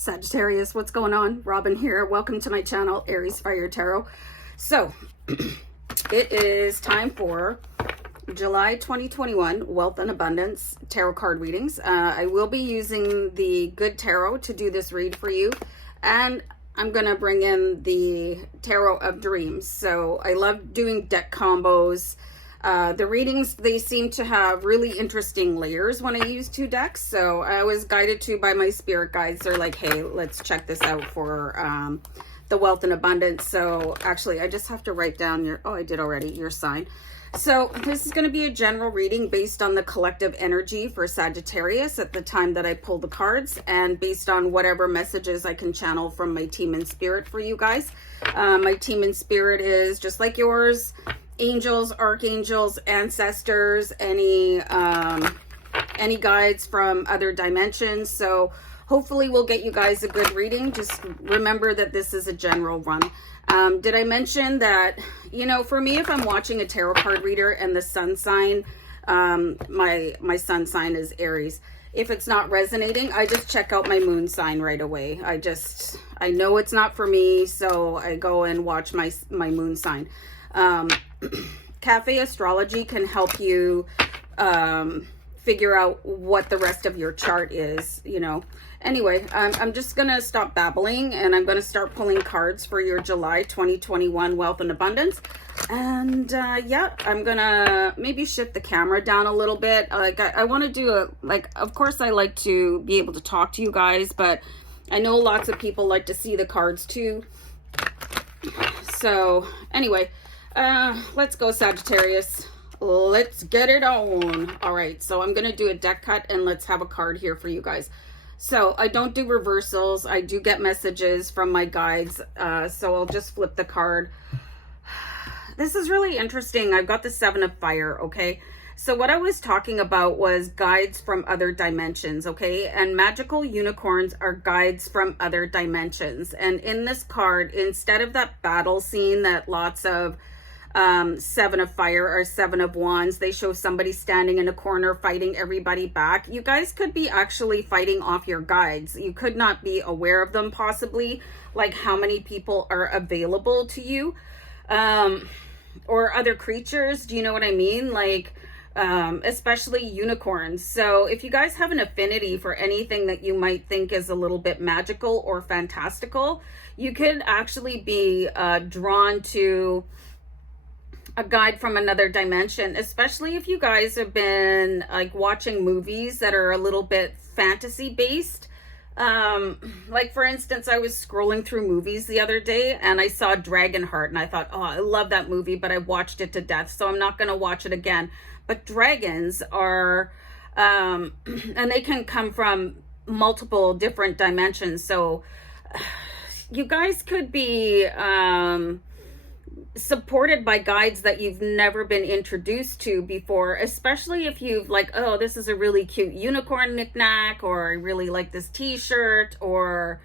Sagittarius, what's going on? Robin here. Welcome to my channel, Aries Fire Tarot. So, it is time for July 2021 Wealth and Abundance Tarot card readings. I will be using the Good Tarot to do this read for you. And I'm going to bring in the Tarot of Dreams. So, I love doing deck combos. The readings, they seem to have really interesting layers when I use two decks. So I was guided to by my spirit guides. They're like, hey, let's check this out for the wealth and abundance. So actually, I just have to write down your, oh, I did already, your sign. So this is going to be a general reading based on the collective energy for Sagittarius at the time that I pull the cards, and based on whatever messages I can channel from my team in spirit for you guys. My team in spirit is just like yours. Angels, archangels, ancestors, any guides from other dimensions. So hopefully we'll get you guys a good reading. Just remember that this is a general run. Did I mention that, you know, for me, if I'm watching a tarot card reader and the sun sign, my sun sign is Aries. If it's not resonating, I just check out my moon sign right away. I know it's not for me, so I go and watch my moon sign. Cafe astrology can help you figure out what the rest of your chart is, you know. Anyway, I'm just gonna stop babbling and I'm gonna start pulling cards for your July 2021 wealth and abundance. And yeah, I'm gonna maybe shift the camera down a little bit. Like I want to do of course I like to be able to talk to you guys, but I know lots of people like to see the cards too. So anyway, let's go, Sagittarius. Let's get it on. All right, so I'm gonna do a deck cut and let's have a card here for you guys. So I don't do reversals. I do get messages from my guides, so I'll just flip the card. This is really interesting. I've got the Seven of Fire, okay? So what I was talking about was guides from other dimensions, okay? And magical unicorns are guides from other dimensions. And in this card, instead of that battle scene that lots of Seven of Fire or Seven of Wands, they show somebody standing in a corner fighting everybody back. You guys could be actually fighting off your guides. You could not be aware of them, possibly, like how many people are available to you, or other creatures. Do you know what I mean? Like especially unicorns. So if you guys have an affinity for anything that you might think is a little bit magical or fantastical, you could actually be drawn to a guide from another dimension, especially if you guys have been like watching movies that are a little bit fantasy based. Like for instance, I was scrolling through movies the other day and I saw Dragonheart and I thought, oh, I love that movie, but I watched it to death, so I'm not going to watch it again. But dragons are, and they can come from multiple different dimensions. So you guys could be, supported by guides that you've never been introduced to before, especially if you've like, oh, this is a really cute unicorn knickknack, or I really like this t-shirt, or,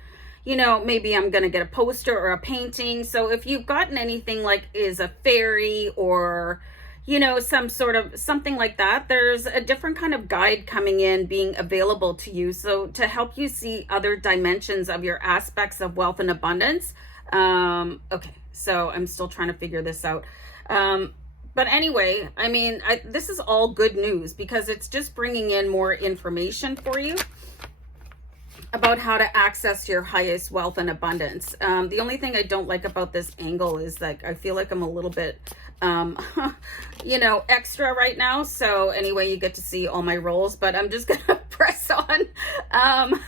you know, maybe I'm gonna get a poster or a painting. So if you've gotten anything like is a fairy, or, you know, some sort of something like that, there's a different kind of guide coming in, being available to you, so to help you see other dimensions of your aspects of wealth and abundance. Okay, so I'm still trying to figure this out. But anyway, I mean, this is all good news because it's just bringing in more information for you about how to access your highest wealth and abundance. The only thing I don't like about this angle is like, I feel like I'm a little bit, you know, extra right now. So anyway, you get to see all my rolls, but I'm just gonna press on.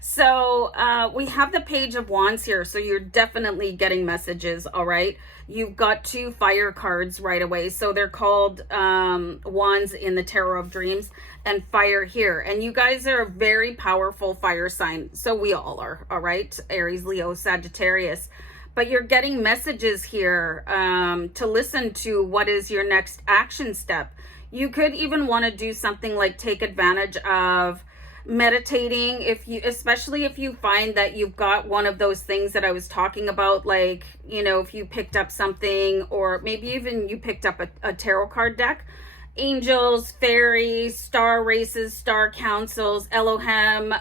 So we have the Page of Wands here, so you're definitely getting messages. All right, you've got two fire cards right away, so they're called Wands in the Tarot of Dreams, and fire here. And you guys are a very powerful fire sign, so we all are. All right, Aries, Leo, Sagittarius. But you're getting messages here to listen to what is your next action step. You could even want to do something like take advantage of meditating, especially if you find that you've got one of those things that I was talking about, like, you know, if you picked up something, or maybe even you picked up a tarot card deck, angels, fairies, star races, star councils, Elohim,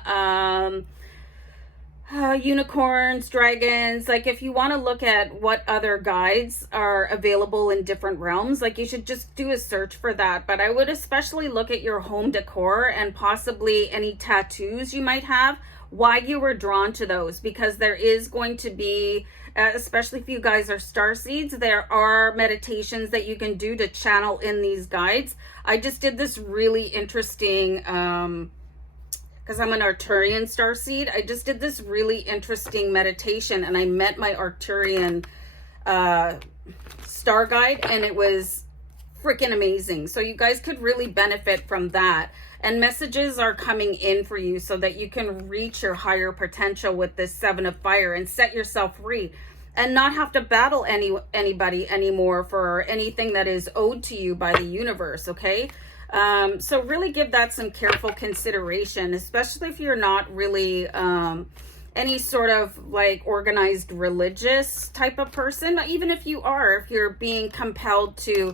unicorns, dragons. Like, if you want to look at what other guides are available in different realms, like, you should just do a search for that. But I would especially look at your home decor and possibly any tattoos you might have, why you were drawn to those, because there is going to be, especially if you guys are star seeds, there are meditations that you can do to channel in these guides. I just did this really interesting, because I'm an Arcturian starseed, I just did this really interesting meditation, and I met my Arcturian star guide, and it was freaking amazing. So you guys could really benefit from that. And messages are coming in for you so that you can reach your higher potential with this 7 of Fire and set yourself free and not have to battle anybody anymore for anything that is owed to you by the universe, okay? So really give that some careful consideration, especially if you're not really any sort of like organized religious type of person. Even if you are, if you're being compelled to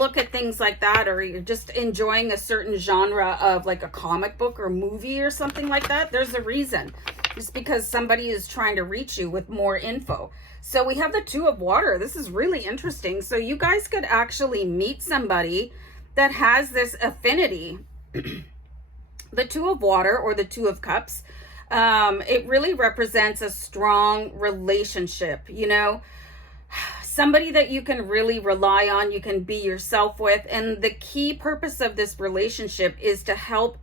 look at things like that, or you're just enjoying a certain genre of like a comic book or movie or something like that, there's a reason. It's because somebody is trying to reach you with more info. So we have the 2 of Water. This is really interesting. So you guys could actually meet somebody that has this affinity. The 2 of Water, or the 2 of Cups, it really represents a strong relationship, you know, somebody that you can really rely on, you can be yourself with. And the key purpose of this relationship is to help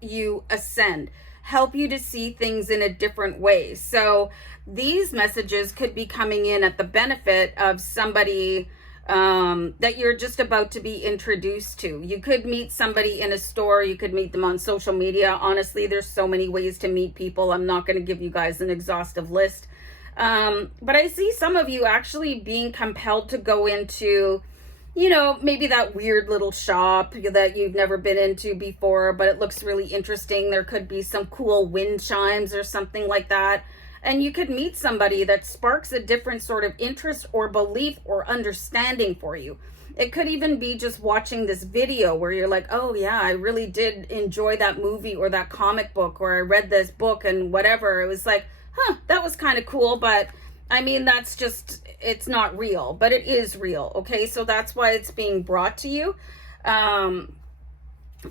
you ascend, help you to see things in a different way. So these messages could be coming in at the benefit of somebody that you're just about to be introduced to. You could meet somebody in a store, you could meet them on social media. Honestly, there's so many ways to meet people. I'm not going to give you guys an exhaustive list. But I see some of you actually being compelled to go into, you know, maybe that weird little shop that you've never been into before, but it looks really interesting. There could be some cool wind chimes or something like that. And you could meet somebody that sparks a different sort of interest or belief or understanding for you. It could even be just watching this video where you're like, oh yeah, I really did enjoy that movie or that comic book, or I read this book and whatever. It was like, huh, that was kind of cool. But I mean, that's just, it's not real, but it is real. Okay. So that's why it's being brought to you. I'm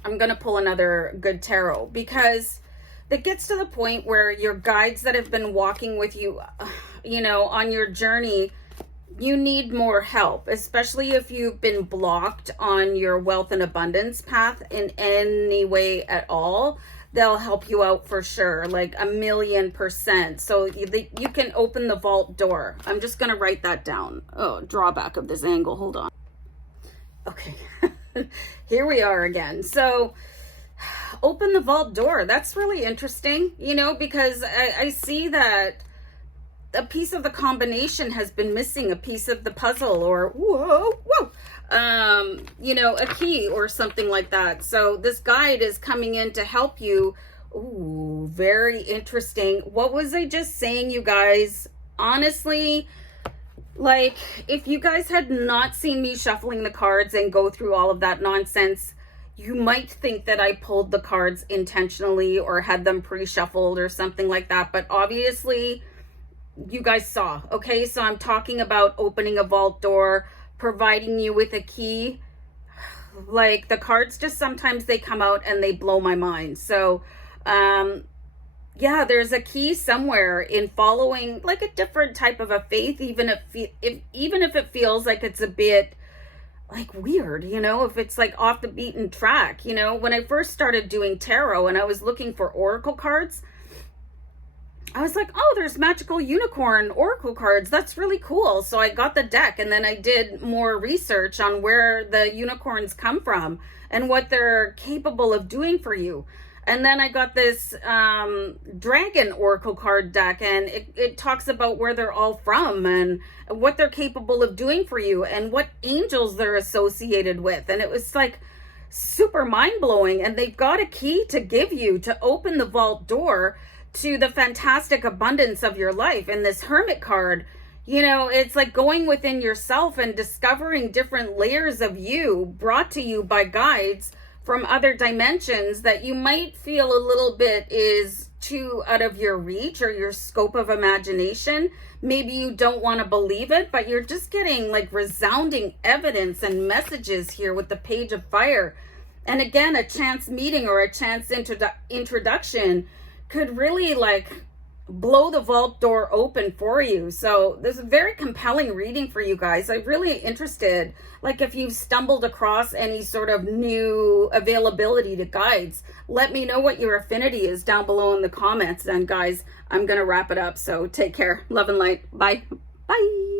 going to pull another good tarot, because that gets to the point where your guides that have been walking with you, you know, on your journey, you need more help, especially if you've been blocked on your wealth and abundance path in any way at all. They'll help you out for sure, like 1,000,000%. So you can open the vault door. I'm just going to write that down. Oh, drawback of this angle. Hold on. Okay. Here we are again. So open the vault door. That's really interesting, you know, because I see that a piece of the combination has been missing, a piece of the puzzle, or you know, a key or something like that. So this guide is coming in to help you. Ooh, very interesting. What was I just saying, you guys? Honestly, like, if you guys had not seen me shuffling the cards and go through all of that nonsense, you might think that I pulled the cards intentionally or had them pre-shuffled or something like that. But obviously, you guys saw. Okay, so I'm talking about opening a vault door, providing you with a key. Like, the cards just sometimes they come out and they blow my mind. So, yeah, there's a key somewhere in following like a different type of a faith, even if it feels like it's a bit like weird, you know, if it's like off the beaten track. You know, when I first started doing tarot and I was looking for oracle cards, I was like, oh, there's magical unicorn oracle cards. That's really cool. So I got the deck, and then I did more research on where the unicorns come from and what they're capable of doing for you. And then I got this dragon oracle card deck, and it talks about where they're all from and what they're capable of doing for you and what angels they're associated with. And it was like super mind-blowing. And they've got a key to give you to open the vault door to the fantastic abundance of your life. And this Hermit card, you know, it's like going within yourself and discovering different layers of you brought to you by guides from other dimensions that you might feel a little bit is too out of your reach or your scope of imagination. Maybe you don't want to believe it, but you're just getting like resounding evidence and messages here with the Page of Fire. And again, a chance meeting or a chance introduction could really like blow the vault door open for you. So there's a very compelling reading for you guys. I'm really interested, like if you've stumbled across any sort of new availability to guides, let me know what your affinity is down below in the comments. And guys, I'm going to wrap it up. So take care. Love and light. Bye. Bye.